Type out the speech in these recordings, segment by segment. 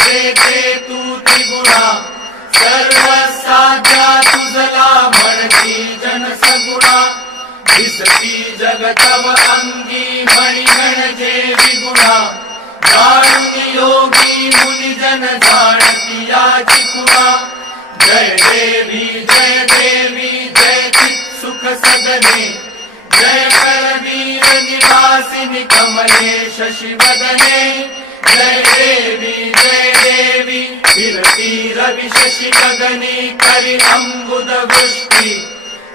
जेथे तू त्रिगुणा सर्वसाध्या तुझला म्हणती जन सगुणा दिसती जगतव अंगी मणी म्हणजे विगुणा जाणून योगी मुनिजन जाणती याची खुणा जय देवी जय चित सुख सदने जय करवीर निवासिनी कमले शशिवदने जय देवी फिरती रवि शशि गगनी करी अंबुद वृष्टि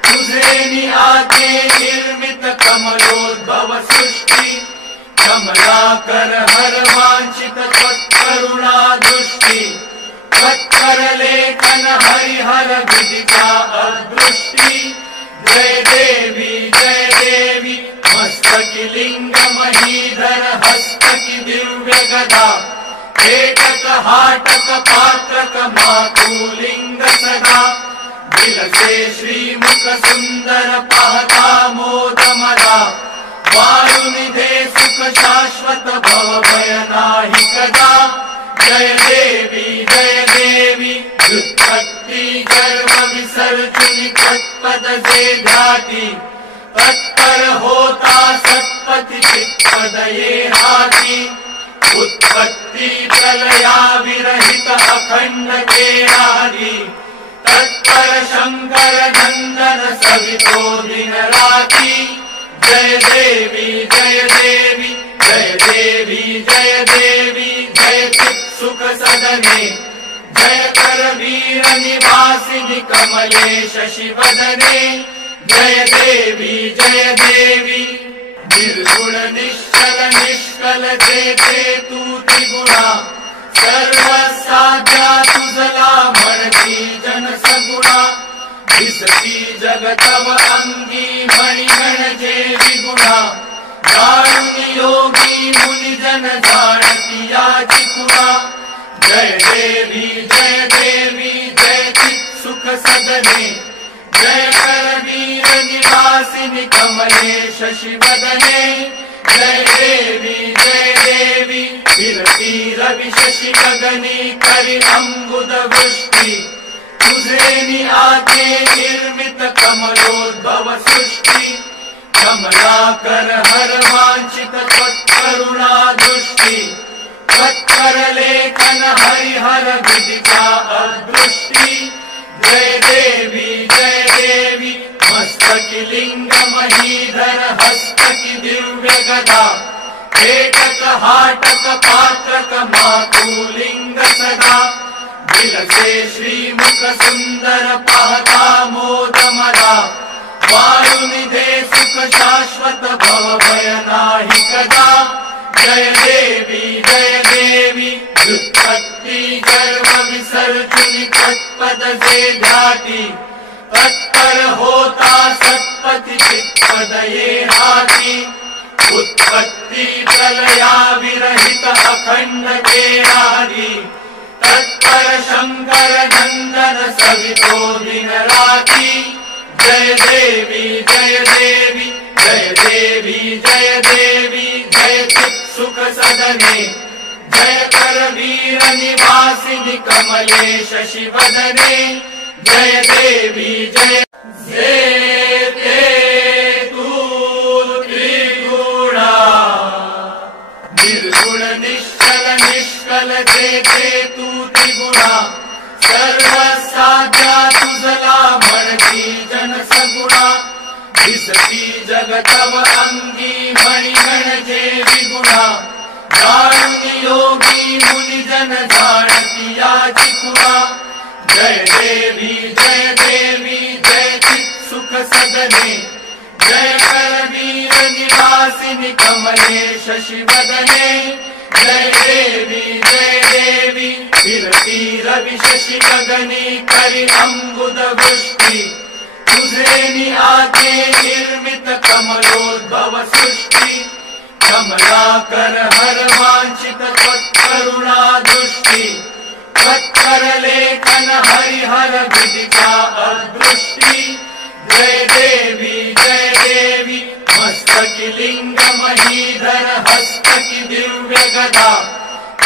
तुझे आके निर्मित कमलोद्भव सृष्टि कमलाकर हर वांछित त्वत्करुणा दृष्टि त्वत्कर लेखन हरिहर विदिता अदृष्टि जय देवी मस्तकी लिंग महीधर हस्तकी दिव्य गदा एकक हाटक पात्रक मातुलिंग सदा दिलसे श्रीमुख सुंदर पाहता मोद मदा वायुनिधे सुख शाश्वत भव भय नाही कदा जय देवी व्युत्पत्ति गर्भ विसर्जनी तत्पद जे ध्याती तत्पर होता सत्पति चित्पद ये हाती उत्पत्ति प्रलया विरहित अखंड केरारी तत्पर शंकर नंदन सवितो दिन राती जय देवी जय चित सुख सदने जय करवीर निवासिनी कमले शशिवदने जय देवी निर्गुण निश्चल निष्कल जेथे तू त्रिगुणा सर्वसाध्या तुझला म्हणती जन सगुणा दिसती जगतव अंगी मणी म्हणजे विगुणा जाणून योगी मुनिजन जाणती याची खुणा जय देवी जय चित सुख सदने जय करवीर निवासिनी कमले शशिवदने जय देवी फिरती रवि शशि गगनी करी अंबुद वृष्टि तुझे आके निर्मित कमलोद्भव सृष्टि कमलाकर हर वांछित त्वत्करुणा दृष्टि त्वत्कर लेखन हरिहर विदिता अदृष्टि जय देवी मस्तकी लिंग महीधर हस्तकी दिव्य गदा एकक हाटक पात्रक मातुलिंग सदा दिलसे श्रीमुख सुंदर पाहता मोद मदा वायुनिधे सुख शाश्वत भव भय नाही कदा जय देवी व्युत्पत्ति गर्भ विसर्जनी तत्पद जे ध्याती तत्पर होता सत्पति चित्पद ये हाती उत्पत्ति प्रलया विरहित अखंड केरारी तत्पर शंकर नंदन सवितो दिन राती जय देवी जय चित सुख सदने जय करवीर निवासिनी कमले शशिवदने जय देवी जेथे तू त्रिगुणा निर्गुण निश्चल निष्कल जेथे तू त्रिगुणा सर्वसाध्या तुझला म्हणती जन सगुणा दिसती जगतव अंगी मणी म्हणजे विगुणा जाणून योगी मुनिजन जाणती याची खुणा जय देवी जय चित सुख सदने जय करवीर निवासिनी कमले शशिवदने जय देवी फिरती रवि शशि गगनी करी अंबुद वृष्टि तुझे आके निर्मित कमलोद्भव सृष्टि कमलाकर हर वांछित त्वत्करुणा दृष्टि त्वत्कर लेखन हरिहर विदिता अदृष्टि जय देवी मस्तकी लिंग महीधर हस्तकी दिव्य गदा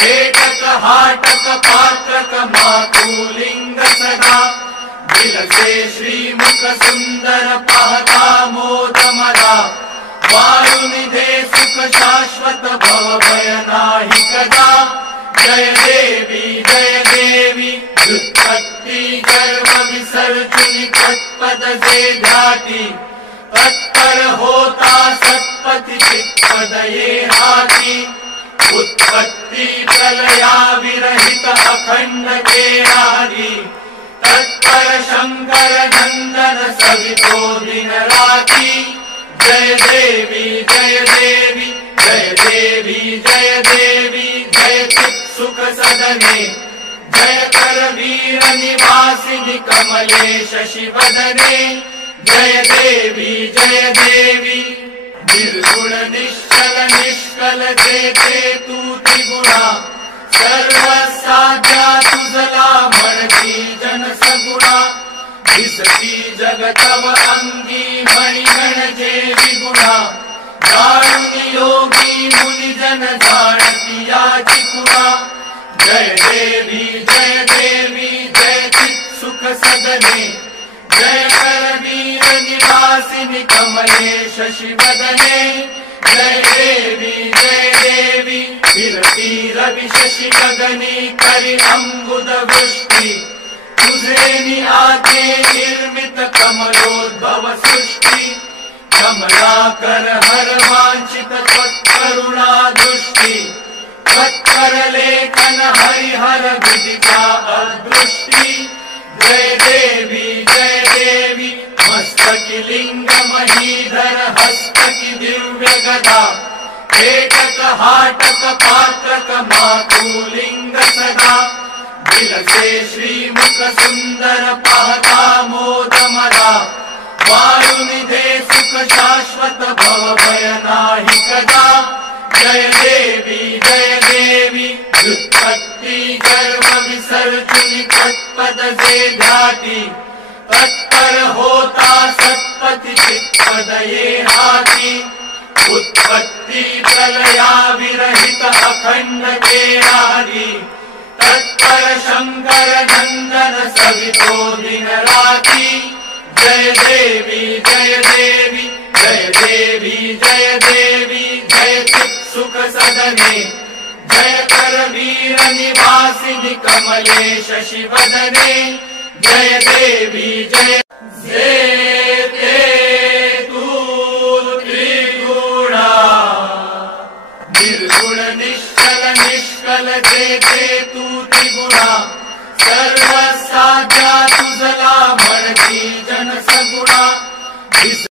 एकक हाटक पात्रक मातुलिंग सदा दिलसे श्रीमुख सुंदर पाहता मोद मदा वारुनिधे सुख शाश्वत भव भय नाही कदा जय देवी व्युत्पत्ति गर्भ विसर्जनी तत्पद से ध्याति तत्पर होता सत्पति चित्पद ये हाथी उत्पत्ति प्रलया विरहित अखंड के आदि तत्पर शंकर नंदन सवितो दिन राति जय देवी जय चित् सुख सदने जय कर वीर निवासिनि कमले शशि वदने जय देवी निर्गुण निश्चल निष्कल जेते तू त्रिगुणा सर्व साध्या तुझला म्हणती जन सगुणा दिसती जगतव अंगी मणिगण जे विगुणा दारुणी योगी मुनि जन जाणती याची खुणा जय देवी जय चित् सुख सदने जय कर वीर निवासिनि कमले शशि वदने जय देवी फिरती रवि शशि गगनी करि अम्बुद वृष्टि तुझे आते निर्मित कमलोद्भव सृष्टि कमलाकर हर वांछित त्वत्करुणा दृष्टि त्वत्कर लेखन हरिहर विदिता अदृष्टि जय देवी मस्तकि लिंग महीधर हस्तकि दिव्य गदा पेटक हाटक पात्रक मातुलिंग सदा दिलसे श्रीमुख सुंदर पाहता मोद मदा वारुनिधे सुख शाश्वत भव भय नाही कदा जय देवी व्युत्पत्ति गर्भ विसर्जनी तत्पद से ध्याति तत्पर होता सत्पति चित्पद ये हाथी उत्पत्ति प्रलया विरहित अखंड के आदि तत्पर शंकर नंदन सवितो दिन राति जय देवी जय चित् सुख सदने जय कर वीर निवासिनि कमले शशि वदने जय देवी जेते तू त्रिगुणा निर्गुण निश्चल निष्कल जेते तू त्रिगुणा सर्व साध्या तुझला म्हणती जन सगुणा